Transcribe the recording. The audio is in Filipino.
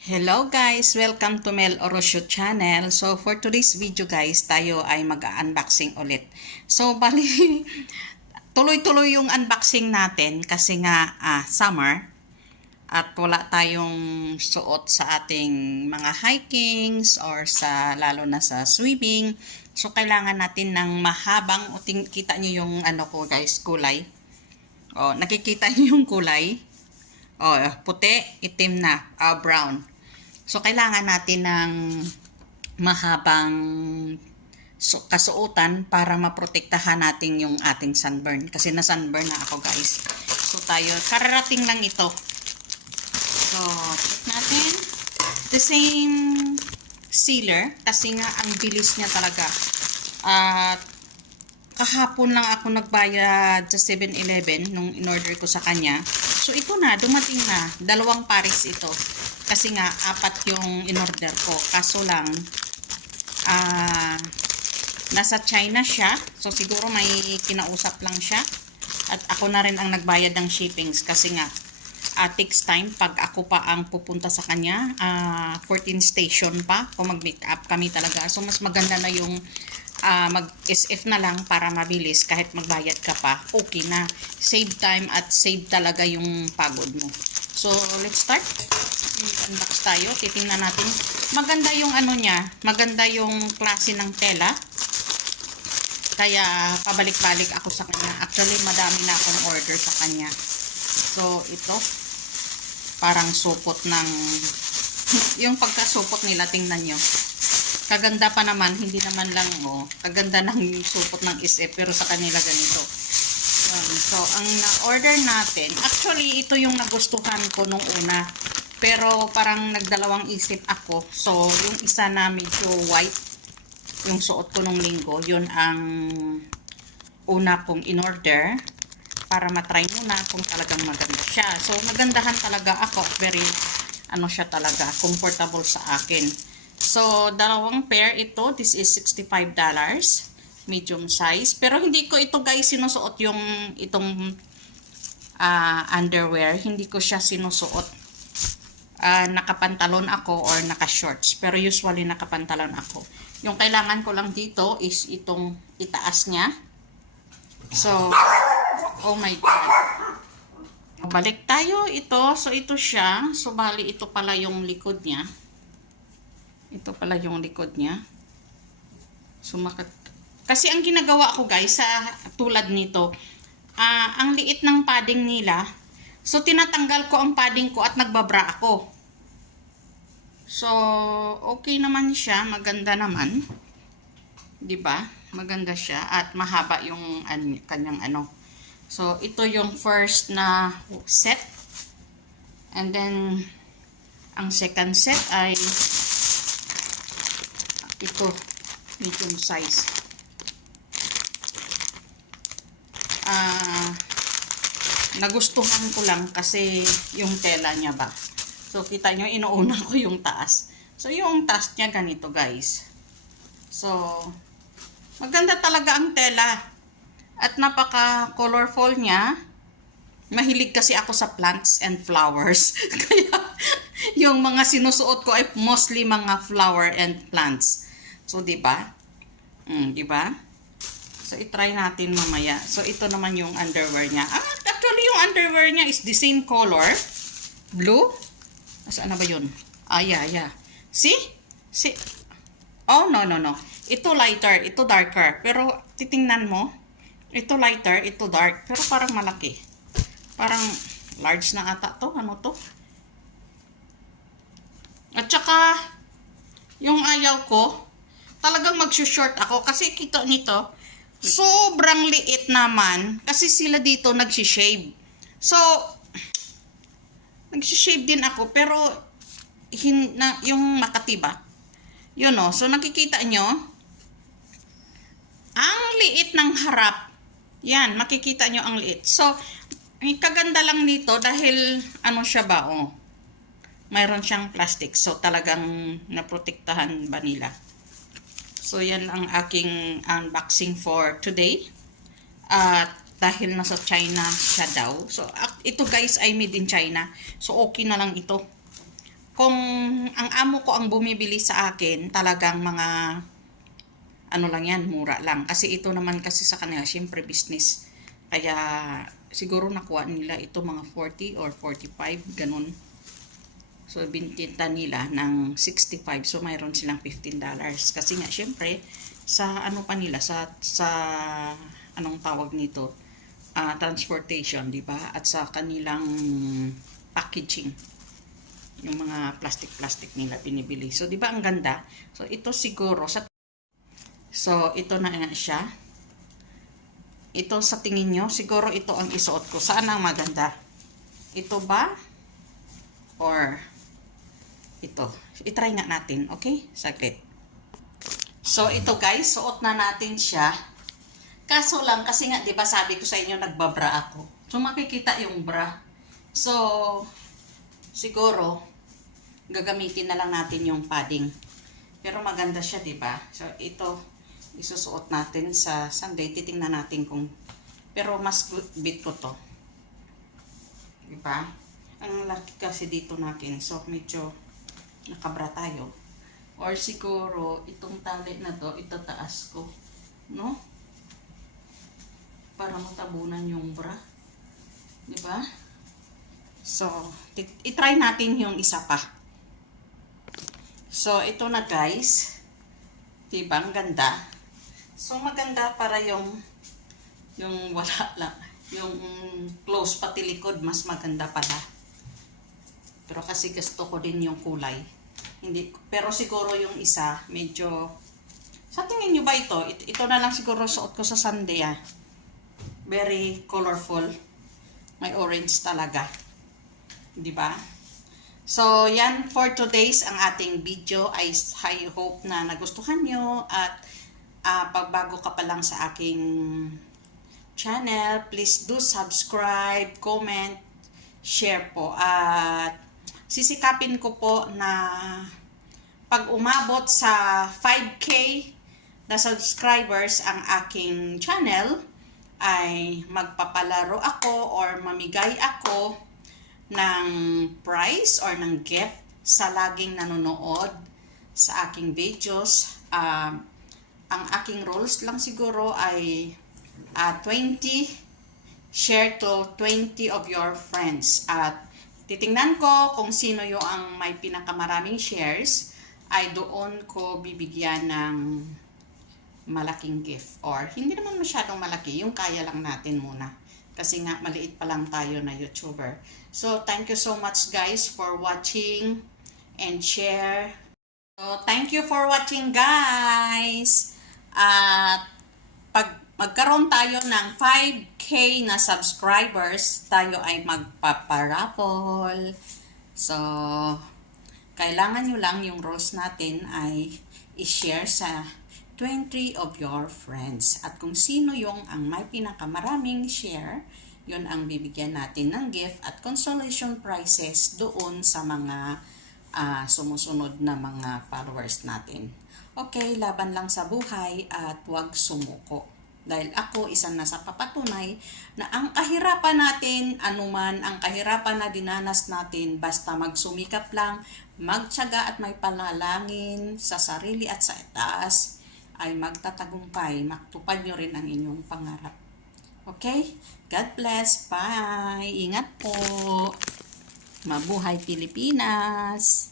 Hello guys! Welcome to Mel Orosio channel. So for today's video guys, tayo ay mag-unboxing ulit. So bali, tuloy-tuloy yung unboxing natin kasi nga summer at wala tayong suot sa ating mga hikings or lalo na sa swimming. So kailangan natin ng mahabang, kita nyo yung ko guys, kulay. Nakikita nyo yung kulay? Puti, itim na, brown. So, kailangan natin ng mahabang kasuotan para maprotektahan natin yung ating sunburn. Kasi na-sunburn na ako guys. So, kararating lang ito. So, check natin. The same sealer. Kasi nga, ang bilis niya talaga. Kahapon lang ako nagbayad sa 7-Eleven nung in-order ko sa kanya. So, ito na. Dumating na. 2 pares ito. Kasi nga, 4 yung in-order ko. Kaso lang, nasa China siya. So, siguro may kinausap lang siya. At ako na rin ang nagbayad ng shippings. Kasi nga, takes time pag ako pa ang pupunta sa kanya. 14 station pa. Kung mag-meet up kami talaga. So, mas maganda na yung mag-SF na lang para mabilis. Kahit magbayad ka pa, okay na. Save time at save talaga yung pagod mo. So, let's start. Unbox tayo. Titingnan natin. Maganda yung niya. Maganda yung klase ng tela. Kaya, pabalik-balik ako sa kanya. Actually, madami na akong order sa kanya. So, ito. Parang supot ng yung pagkasupot nila, tingnan nyo. Kaganda pa naman. Hindi naman lang, kaganda ng supot ng isip. Pero sa kanila ganito. So, ang na-order natin, actually, ito yung nagustuhan ko nung una. Pero, parang nagdalawang isip ako. So, yung isa na medyo white, yung suot ko nung linggo, yun ang una kong in-order para matry muna kung talagang maganda siya. So, nagandahan talaga ako. Very, siya talaga, comfortable sa akin. So, 2 pair ito. This is $65. Medium size. Pero hindi ko ito guys sinusuot itong underwear. Hindi ko siya sinusuot. Nakapantalon ako or naka-shorts. Pero usually nakapantalon ako. Yung kailangan ko lang dito is itong itaas niya. So, oh my God. Balik tayo ito. So, ito siya. So, bali ito pala yung likod niya. Ito pala yung likod niya. So, kasi ang ginagawa ko guys, tulad nito, ang liit ng padding nila, so tinatanggal ko ang padding ko at nagbabra ako. So, okay naman siya, maganda naman. 'Di ba? Maganda siya at mahaba yung kanyang So, ito yung first na set. And then, ang second set ay ito, medium size. Nagustuhan ko lang kasi yung tela niya ba. So, kita nyo, inuuna ko yung taas. So, yung taas niya ganito, guys. So, maganda talaga ang tela. At napaka-colorful niya. Mahilig kasi ako sa plants and flowers. Kaya, yung mga sinusuot ko ay mostly mga flower and plants. So, diba? Diba? So, itry natin mamaya. So, ito naman yung underwear niya. Actually, yung underwear niya is the same color. Blue. Saan na ba yun? Yeah. See? Oh, no. Ito lighter, ito darker. Pero, titingnan mo. Ito lighter, ito dark. Pero parang malaki. Parang large na ata to. Ano to? At saka, yung ayaw ko, talagang mag-short ako. Kasi kita nito, sobrang liit naman. Kasi sila dito nagsishave. So, nagsishave din ako. Pero, yung makatiba. Yun o. So, nakikita nyo, ang liit ng harap. Yan, makikita nyo ang liit. So, kaganda lang nito dahil, siya ba, mayroon siyang plastic. So, talagang naprotektahan ba nila. So, yan ang aking unboxing for today. Dahil nasa China siya daw. So, ito guys ay made in China. So, okay na lang ito. kung ang amo ko ang bumibili sa akin, talagang mga ano lang yan, mura lang. Kasi ito naman kasi sa kanila, syempre business. Kaya siguro nakuha nila ito mga 40 or 45, ganun. So, bintinta nila ng 65. So, mayroon silang $15. Kasi nga, syempre, sa ano pa nila, sa anong tawag nito, transportation, di ba? At sa kanilang packaging, yung mga plastic nila binibili. So, di ba ang ganda? So, ito siguro, so, ito na nga siya. Ito sa tingin nyo, siguro ito ang isuot ko. Saan ang maganda? Ito ba? Or ito. I-try nga natin, okay? Saglit. So, ito guys, suot na natin siya. Kaso lang, kasi nga, di ba sabi ko sa inyo, nagbabra ako. So, makikita yung bra. So, siguro, gagamitin na lang natin yung padding. Pero maganda siya, di ba? So, ito, isusuot natin sa Sunday. Titingnan natin kung, pero mas good bit ko to. Di ba? Ang laki kasi dito natin. So, medyo nakabra tayo. Or siguro, itong tali na to, itataas ko. No? Para matabunan yung bra. Diba? So, itry natin yung isa pa. So, ito na guys. Diba? Ang ganda. So, maganda para yung wala lang. Yung close pati likod, mas maganda pala. Pero kasi gusto ko din yung kulay. Hindi, pero siguro yung isa, medyo, sa tingin nyo ba ito? Ito na lang siguro suot ko sa Sunday ah. Very colorful. May orange talaga. Diba? So, yan for today's ang ating video. I hope na nagustuhan nyo. At pagbago ka pa lang sa aking channel, please do subscribe, comment, share po. At sisikapin ko po na pag umabot sa 5K na subscribers ang aking channel, ay magpapalaro ako or mamigay ako ng prize or ng gift sa laging nanonood sa aking videos. Ang aking rules lang siguro ay 20, share to 20 of your friends. At titingnan ko kung sino yung ang may pinakamaraming shares, ay doon ko bibigyan ng malaking gift. Or hindi naman masyadong malaki, yung kaya lang natin muna. Kasi nga maliit pa lang tayo na YouTuber. So thank you so much guys for watching and share. So thank you for watching guys. At pag magkaroon tayo ng 5K na subscribers, tayo ay magpaparapol. So, kailangan nyo lang yung rules natin ay i-share sa 20 of your friends. At kung sino yung ang may pinakamaraming share, yun ang bibigyan natin ng gift at consolation prizes doon sa mga sumusunod na mga followers natin. Okay, laban lang sa buhay at huwag sumuko. Dahil ako, isang nasa papatunay na ang kahirapan natin, anuman ang kahirapan na dinanas natin, basta magsumikap lang, magtiyaga at may panalangin sa sarili at sa itaas, ay magtatagumpay, matupad nyo rin ang inyong pangarap. Okay? God bless. Bye. Ingat po. Mabuhay Pilipinas.